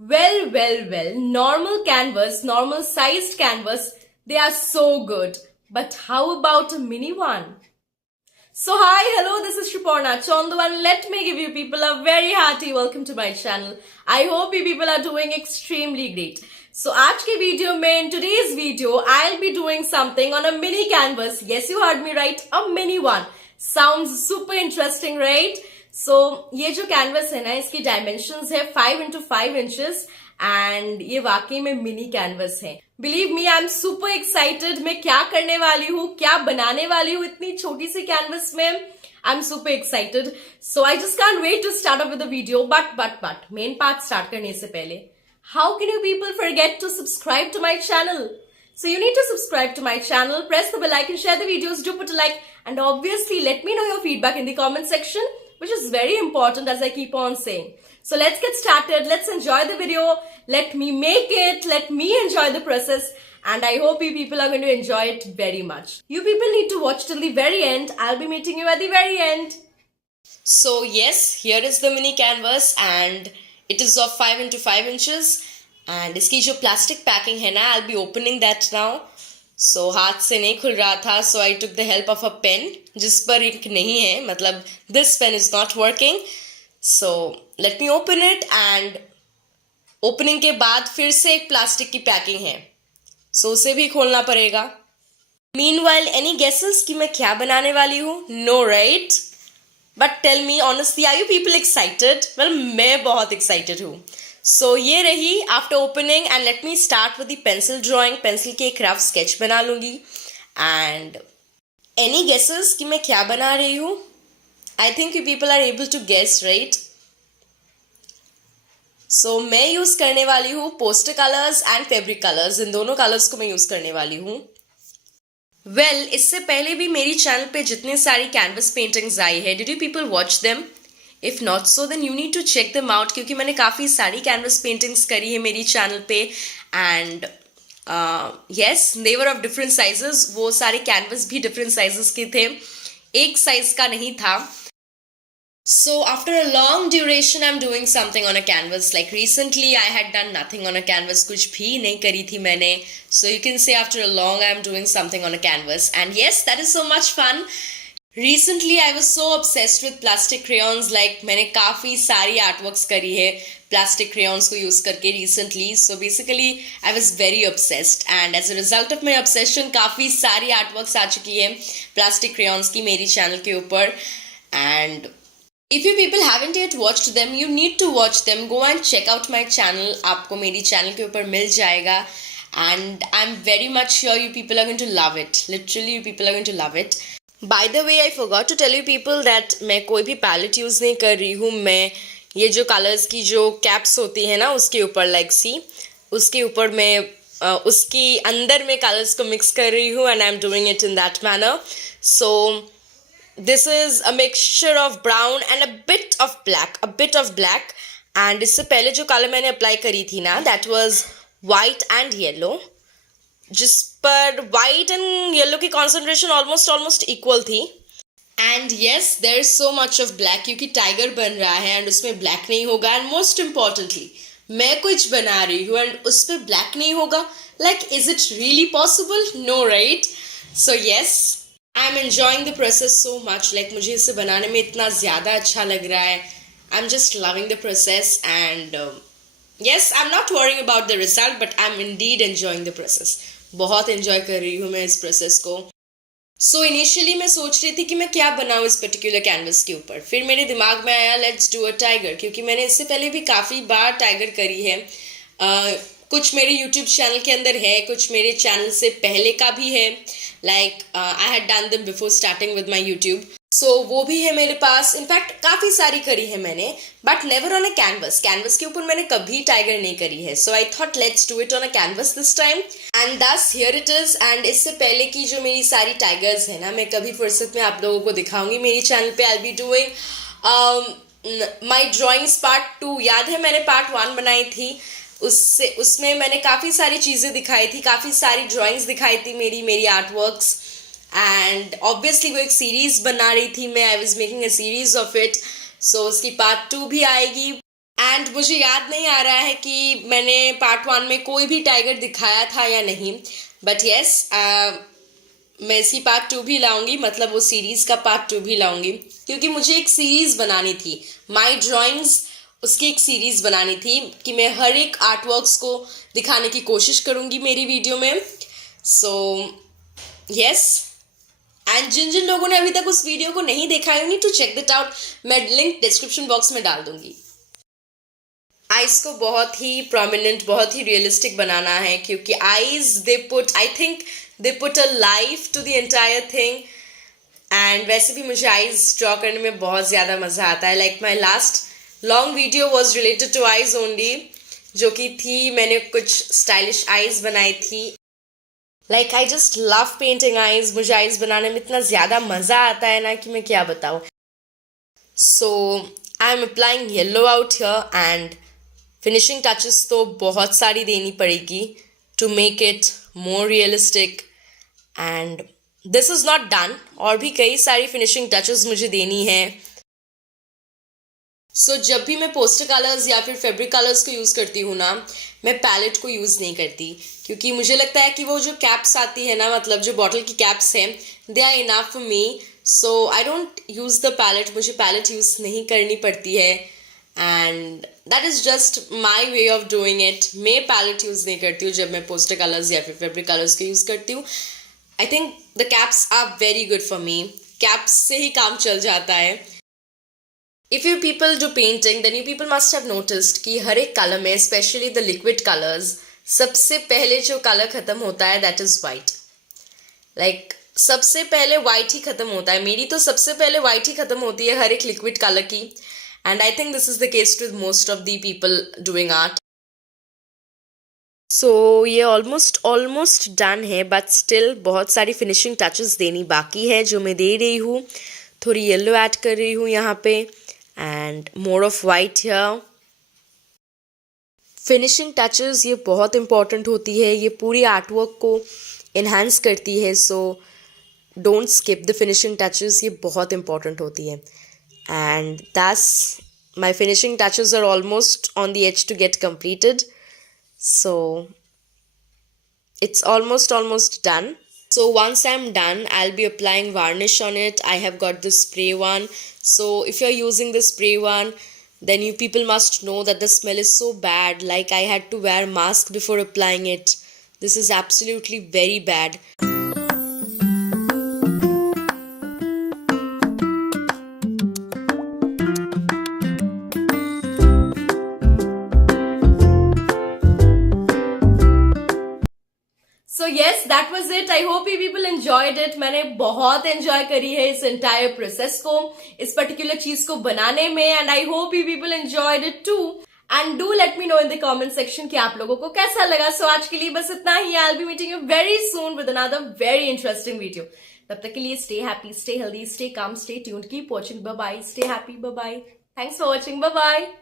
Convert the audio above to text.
Well. Normal canvas, normal sized canvas, they are so good. But how about a mini one? So hi, hello, this is Shripurna Chondu and let me give you people a very hearty welcome to my channel. I hope you people are doing extremely great. So आज के video में, in today's video, I'll be doing something on a mini canvas. Yes, you heard me right, a mini one. Sounds super interesting, right? So ये जो canvas है ना, इसकी dimensions है 5x5 inches and ये वाकई में mini canvas है. Believe me, I'm super excited. मैं क्या करने वाली हूँ, क्या बनाने वाली हूँ इतनी छोटी सी canvas में. I'm super excited. So I just can't wait to start off with the video. But main part start करने से पहले, how can you people forget to subscribe to my channel? So you need to subscribe to my channel, press the bell icon, share the videos, do put a like, and obviously let me know your feedback in the comment section, which is very important as I keep on saying. So let's get started. Let's enjoy the video. Let me make it. Let me enjoy the process. And I hope you people are going to enjoy it very much. You people need to watch till the very end. I'll be meeting you at the very end. So yes, here is the mini canvas and it is of 5x5 inches. And इसकी जो plastic packing है ना, I'll be opening that now. So हाथ से नहीं खुल रहा था, so I took the help of a pen जिस पर ink नहीं है, मतलब this pen is not working. So let me open it and opening के बाद फिर से एक plastic की packing है, so उसे भी खोलना पड़ेगा. Meanwhile, any guesses कि मैं क्या बनाने वाली हूँ? No, right? But tell me honestly, are you people excited? Well, मैं बहुत excited हूँ. So ये रही after opening and let me start with the pencil drawing. Pencil के एक rough sketch बना लूँगी. And any guesses कि मैं क्या बना रही हूँ? I think you people are able to guess, right? So मैं यूज़ करने वाली हूँ poster colors and fabric colors. इन दोनों colors को मैं यूज़ करने वाली हूँ. Well, इससे पहले भी मेरी चैनल पे जितने सारी canvas paintings आई है, did you people watch them? If not so, then you need to check them out क्योंकि मैंने काफ़ी सारी canvas paintings करी है मेरी चैनल पे and yes, they were of different sizes. वो सारे canvas भी different sizes के थे, एक size का नहीं था. So after a long duration, I'm doing something on a canvas. Like recently, I had done nothing on a canvas. कुछ भी नहीं करी थी मैंने. So you can say after a long, I'm doing something on a canvas. And yes, that is so much fun. Recently, I was so obsessed with plastic crayons. Like मैंने काफ़ी सारी artworks करी है plastic crayons को use करके recently. So basically, I was very obsessed. And as a result of my obsession, काफ़ी सारी artworks आ चुकी है plastic crayons की मेरी channel के ऊपर. And if you people haven't yet watched them, you need to watch them. Go and check out my channel. आपको मेरी channel के ऊपर मिल जाएगा. And I'm very much sure you people are going to love it. Literally, you people are going to love it. By the way, I forgot to tell you people that मैं कोई भी palette use नहीं कर रही हूँ. मैं ये जो colors की जो caps होती है ना, उसके ऊपर like see, उसके ऊपर मैं उसकी अंदर में colors को mix कर रही हूँ and I'm doing it in that manner. So this is a mixture of brown and a bit of black. And इससे पहले जो color मैंने apply करी थी ना, that was white and yellow, जिस पर white and yellow की concentration almost equal थी. And yes, there is so much of black क्योंकि tiger बन रहा है and उसमें black नहीं होगा. And most importantly, मैं कुछ बना रही हूँ and उस पर black नहीं होगा. Like, is it really possible? No, right? So yes, I'm enjoying the process so much. Like मुझे इसे बनाने में इतना ज़्यादा अच्छा लग रहा है. I'm just loving the process and yes, I'm not worrying about the result, but I'm indeed enjoying the process. बहुत enjoy कर रही हूँ मैं इस process को. So initially मैं सोच रही थी कि मैं क्या बनाऊँ इस particular canvas के ऊपर. फिर मेरे दिमाग में आया let's do a tiger क्योंकि मैंने इससे पहले भी काफ़ी बार tiger करी है. कुछ मेरे YouTube चैनल के अंदर है, कुछ मेरे चैनल से पहले का भी है. Like I had done them before starting with my YouTube. So वो भी है मेरे पास. इनफैक्ट काफ़ी सारी करी है मैंने, but never on a canvas. Canvas के ऊपर मैंने कभी tiger नहीं करी है. So I thought let's do it on a canvas this time. And thus here it is. And इससे पहले की जो मेरी सारी tigers है ना, मैं कभी फुर्सत में आप लोगों को दिखाऊंगी मेरी चैनल पे. I'll be doing my drawings part 2. याद है मैंने part 1 बनाई थी, उसमें मैंने काफ़ी सारी चीज़ें दिखाई थी, काफ़ी सारी ड्राइंग्स दिखाई थी मेरी आर्टवर्क्स. एंड ऑब्वियसली वो एक सीरीज़ बना रही थी मैं. I was making a series of it. So उसकी पार्ट 2 भी आएगी. एंड मुझे याद नहीं आ रहा है कि मैंने पार्ट 1 में कोई भी टाइगर दिखाया था या नहीं, बट येस मैं इसकी पार्ट 2 भी लाऊंगी, मतलब वो सीरीज़ का पार्ट 2 भी लाऊंगी, क्योंकि मुझे एक सीरीज़ बनानी थी, माई ड्राइंग्स, उसकी एक सीरीज़ बनानी थी कि मैं हर एक आर्ट वर्क्स को दिखाने की कोशिश करूंगी मेरी वीडियो में. सो यस, एंड जिन जिन लोगों ने अभी तक उस वीडियो को नहीं देखा है, you need to check that out. मैं लिंक डिस्क्रिप्शन बॉक्स में डाल दूंगी. आईज को बहुत ही प्रोमिनेंट, बहुत ही रियलिस्टिक बनाना है, क्योंकि eyes I think they put a life to the entire thing. And वैसे भी मुझे आईज ड्रॉ करने में बहुत ज़्यादा मज़ा आता है. Like my last long video was related two eyes only, जो कि थी, मैंने कुछ स्टाइलिश आईज बनाई थी. Like I just love painting eyes. मुझे आईज बनाने में इतना ज़्यादा मज़ा आता है ना कि मैं क्या बताऊँ. So I am applying yellow out here, and finishing touches तो बहुत सारी देनी पड़ेगी to make it more realistic. And this is not done, और भी कई सारी फिनिशिंग टचेस मुझे देनी है. सो जब भी मैं पोस्टर कलर्स या फिर फैब्रिक कलर्स को यूज़ करती हूँ ना, मैं पैलेट को यूज़ नहीं करती, क्योंकि मुझे लगता है कि वो जो कैप्स आती है ना, मतलब जो बॉटल की कैप्स हैं, they are enough for me. So I don't use the palette. मुझे पैलेट यूज़ नहीं करनी पड़ती है, and that is just my way of doing it. मैं पैलेट यूज़ नहीं करती हूँ जब मैं पोस्टर कलर्स या फिर फैब्रिक कलर्स को यूज़ करती हूँ. I think the caps are very good for me. Caps से ही काम चल जाता है. If you people do painting, then you people must have noticed कि हर एक कलर में, स्पेशली द लिक्विड कलर्स, सबसे पहले जो कलर ख़त्म होता है दैट इज़ वाइट. लाइक सबसे पहले वाइट ही ख़त्म होता है. मेरी तो सबसे पहले वाइट ही ख़त्म होती है हर एक लिक्विड कलर की. And I think this is the case with most of the people doing art. So ये ऑलमोस्ट डन है, बट स्टिल बहुत सारी फिनिशिंग टचेस देनी बाकी है, जो मैं दे रही हूँ. थोड़ी येलो ऐड कर रही हूँ यहाँ पे, and more of white here. Finishing touches ये बहुत इम्पॉर्टेंट होती है, ये पूरी आर्टवर्क को इन्हांस करती है. So don't skip the finishing touches, ये बहुत इम्पॉर्टेंट होती है. And that's my finishing touches are almost on the edge to get completed. So it's almost done. So once I'm done, I'll be applying varnish on it. I have got the spray one. So if you're using the spray one, then you people must know that the smell is so bad. Like I had to wear mask before applying it. This is absolutely very bad. So yes, that was it. I hope you people enjoyed it. मैंने बहुत enjoy करी है इस entire process को, इस particular चीज को बनाने में, and I hope you people enjoyed it too. And do let me know in the comment section कि आप लोगों को कैसा लगा. So आज के लिए बस इतना ही. I'll be meeting you very soon with another very interesting video. तब तक के लिए stay happy, stay healthy, stay calm, stay tuned, keep watching. Bye bye. Stay happy. Bye bye. Thanks for watching. Bye bye.